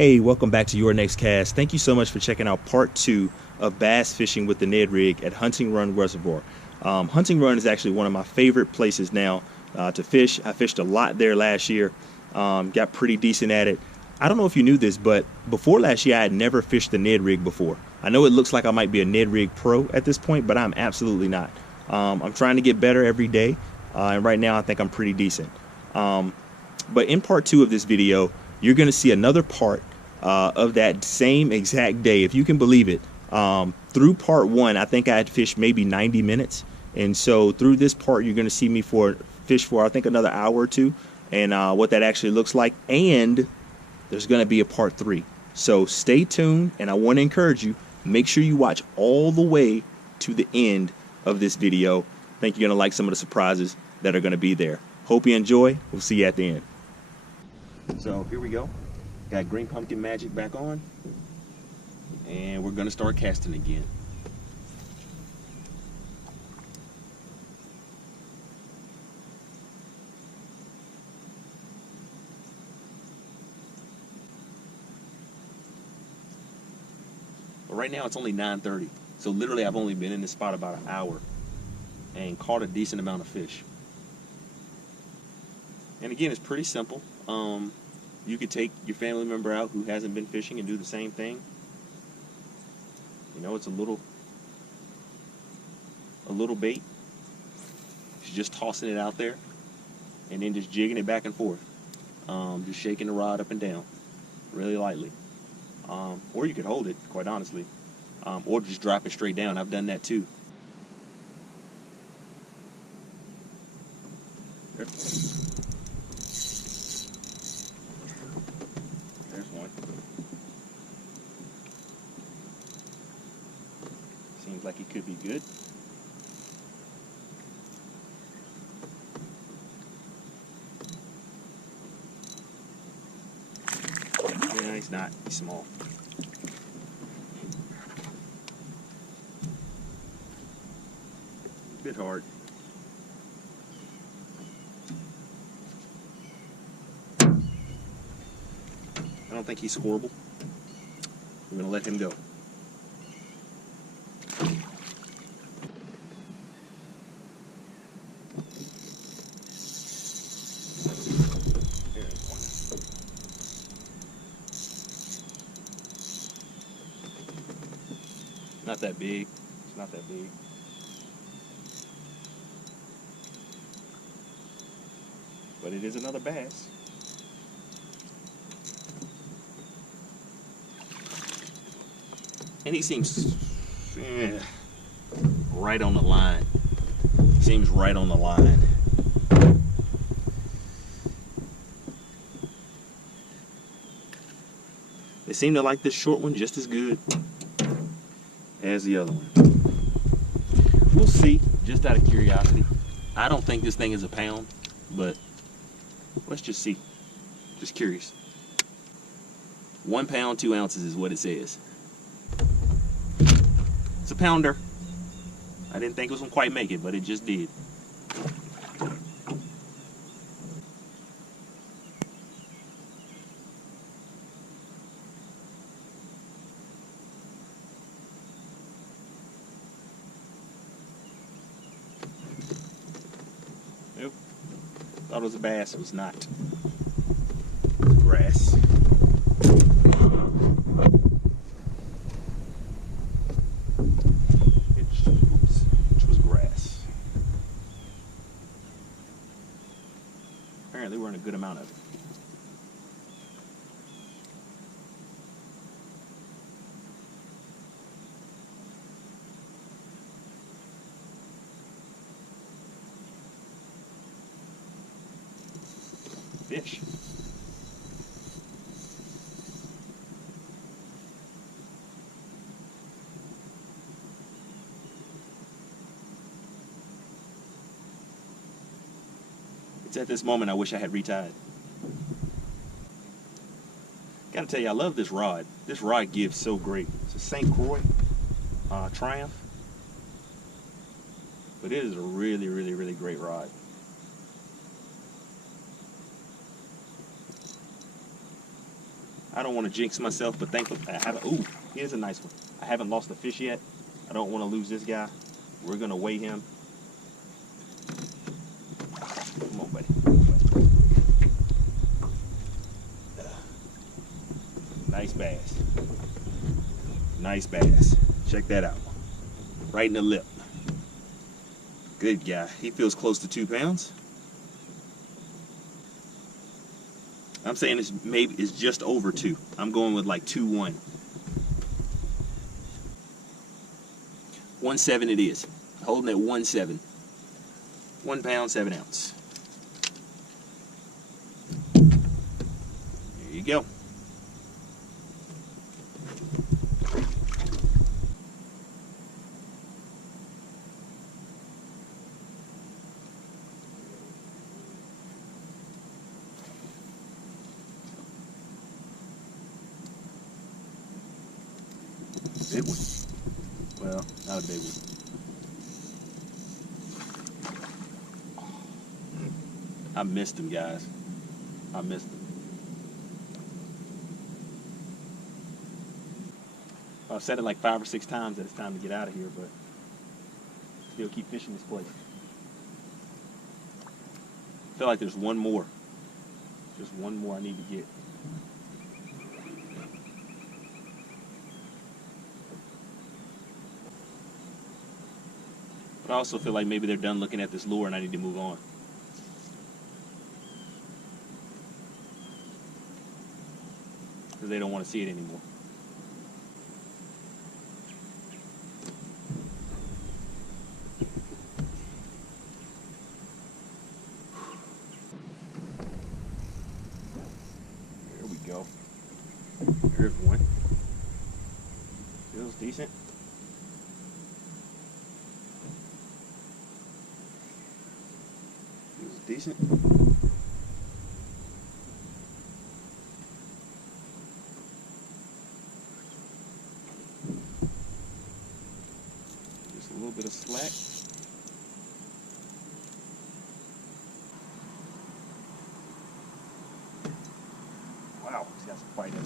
Hey, welcome back to your next cast. Thank you so much for checking out part 2 of bass fishing with the Ned Rig at Hunting Run Reservoir. Hunting Run is actually one of my favorite places now to fish. I fished a lot there last year, got pretty decent at it. I don't know if you knew this, but before last year I had never fished the Ned Rig before. I know it looks like I might be a Ned Rig pro at this point, but I'm absolutely not. I'm trying to get better every day, and right now I think I'm pretty decent. But in part 2 of this video, you're going to see another part of that same exact day, if you can believe it. Through part 1, I think I had fished maybe 90 minutes. And so through this part, you're going to see me fish for, I think, another hour or two, and what that actually looks like. And there's going to be a part 3. So stay tuned, and I want to encourage you, make sure you watch all the way to the end of this video. I think you're going to like some of the surprises that are going to be there. Hope you enjoy. We'll see you at the end. So here we go. Got Green Pumpkin Magic back on, and we're gonna start casting again. But right now it's only 9:30, so literally I've only been in this spot about an hour and caught a decent amount of fish. And again, it's pretty simple. You could take your family member out who hasn't been fishing and do the same thing. You know, it's a little bait. She's just tossing it out there and then just jigging it back and forth. Just shaking the rod up and down really lightly. Or you could hold it, quite honestly. Or just drop it straight down. I've done that too. There. There's one. Seems like it could be good. Yeah, he's not. He's small. A bit hard. I don't think he's scoreable. I'm going to let him go. There's one. Not that big. It's not that big. But it is another bass. And he seems right on the line. Seems right on the line. They seem to like this short one just as good as the other one. We'll see, just out of curiosity. I don't think this thing is a pound, but let's just see. Just curious. 1 pound, 2 ounces is what it says. It's a pounder. I didn't think it was gonna quite make it, but it just did. Nope. Thought it was a bass. It was not. It was grass. Apparently we're in a good amount of it. Fish. It's at this moment I wish I had retied. Gotta tell you, I love this rod. This rod gives so great. It's a St. Croix Triumph. But it is a really, really, really great rod. I don't want to jinx myself, but thankfully I haven't. Ooh, here's a nice one. I haven't lost a fish yet. I don't want to lose this guy. We're gonna weigh him. Come on, buddy. Nice bass. Nice bass. Check that out. Right in the lip. Good guy. He feels close to 2 pounds. I'm saying it's just over 2. I'm going with like 2.1. 1.7 it is. Holding at 1.7. 1 pound, 7 ounce. There you go. Big one. Well, not a big one. I missed him, guys. I missed him. I've said it like 5 or 6 times that it's time to get out of here, but still keep fishing this place. I feel like there's one more. Just one more I need to get. But I also feel like maybe they're done looking at this lure and I need to move on. Because they don't want to see it anymore. There we go. There's one. Feels decent. Decent. Just a little bit of slack. Wow, he's got some fight in it.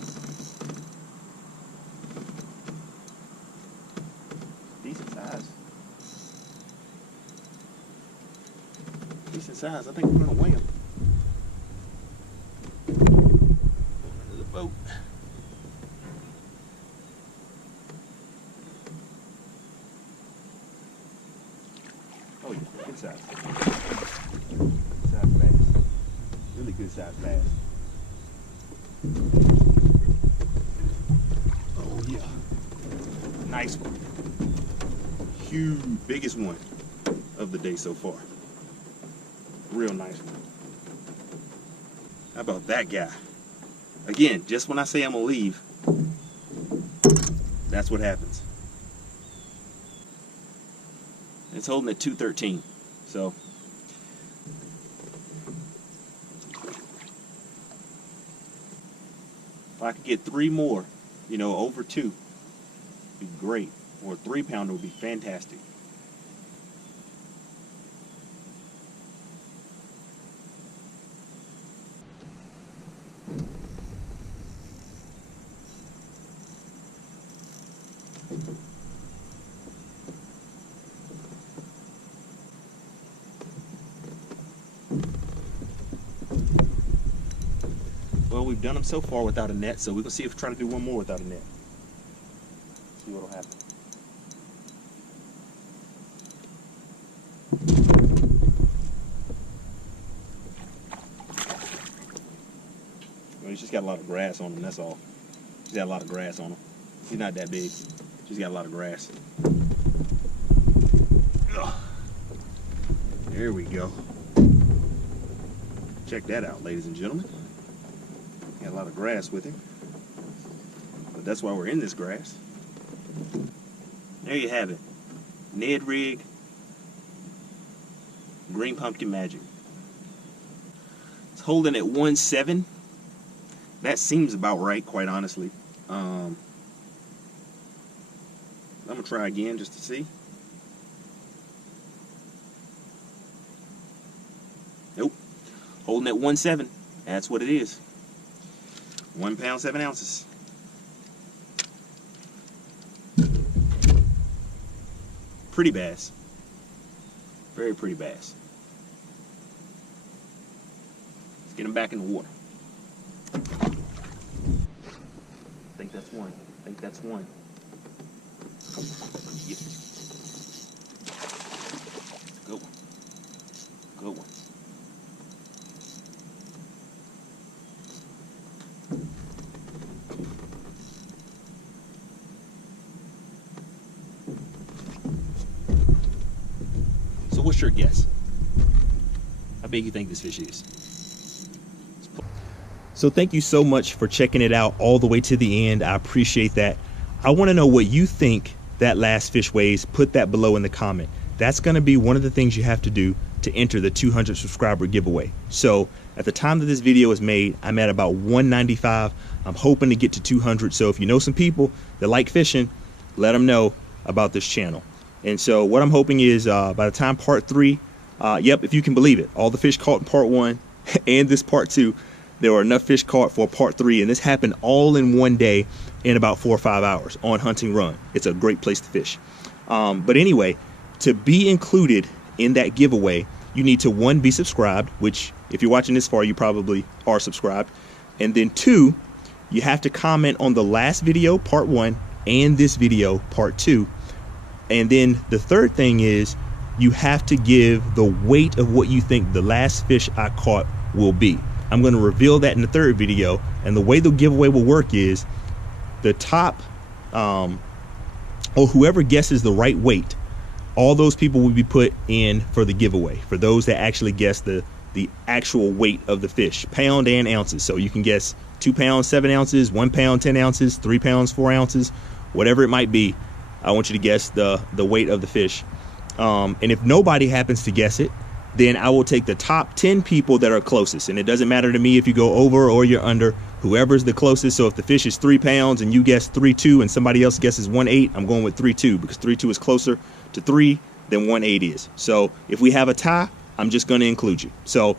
Decent size. Decent size. I think we're gonna weigh him. Under the boat. Oh yeah, good size. Good size bass. Really good size bass. Oh yeah. Nice one. Huge, biggest one of the day so far. Real nice one. How about that guy? Again, just when I say I'm gonna leave, that's what happens. It's holding at 213. So if I could get 3 more, you know, over 2, it'd be great. Or a 3-pounder would be fantastic. Well, we've done them so far without a net, so we're going to see if we try to do one more without a net. See what will happen. Well, he's just got a lot of grass on him, that's all. He's got a lot of grass on him. He's not that big. Just got a lot of grass. Ugh. There we go. Check that out, ladies and gentlemen. Got a lot of grass with him. But that's why we're in this grass. There you have it. Ned Rig, Green Pumpkin Magic. It's holding at 1.7. That seems about right, quite honestly. I'm going to try again just to see. Nope. Holding at 1.7. That's what it is. 1 pound, 7 ounces. Pretty bass. Very pretty bass. Let's get them back in the water. I think that's one. I think that's one. Yep. Good one. Good one. So what's your guess? How big you think this fish is? So thank you so much for checking it out all the way to the end. I appreciate that. I want to know what you think that last fish weighs. Put that below in the comment. That's going to be one of the things you have to do to enter the 200 subscriber giveaway. So at the time that this video is made, I'm at about 195. I'm hoping to get to 200. So if you know some people that like fishing, let them know about this channel. And so what I'm hoping is by the time part 3, yep, if you can believe it, all the fish caught in part 1 and this part 2, there were enough fish caught for part 3, and this happened all in one day in about 4 or 5 hours on Hunting Run. It's a great place to fish. But anyway, to be included in that giveaway, you need to 1, be subscribed, which if you're watching this far, you probably are subscribed. And then 2, you have to comment on the last video, part 1, and this video, part 2. And then the third thing is you have to give the weight of what you think the last fish I caught will be. I'm going to reveal that in the third video, and the way the giveaway will work is the top or whoever guesses the right weight, all those people will be put in for the giveaway, for those that actually guess the actual weight of the fish, pound and ounces. So you can guess 2 pounds 7 ounces, 1 pound 10 ounces, 3 pounds 4 ounces, whatever it might be. I want you to guess the weight of the fish, and if nobody happens to guess it, then I will take the top 10 people that are closest. And it doesn't matter to me if you go over or you're under, whoever's the closest. So if the fish is 3 pounds and you guess 3.2 and somebody else guesses 1.8, I'm going with 3.2 because 3.2 is closer to 3 than 1.8 is. So if we have a tie, I'm just going to include you. So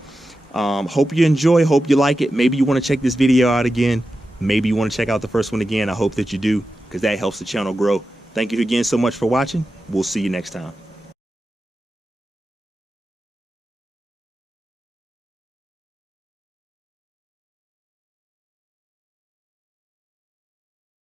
hope you enjoy, hope you like it. Maybe you want to check this video out again. Maybe you want to check out the first one again. I hope that you do, because that helps the channel grow. Thank you again so much for watching. We'll see you next time.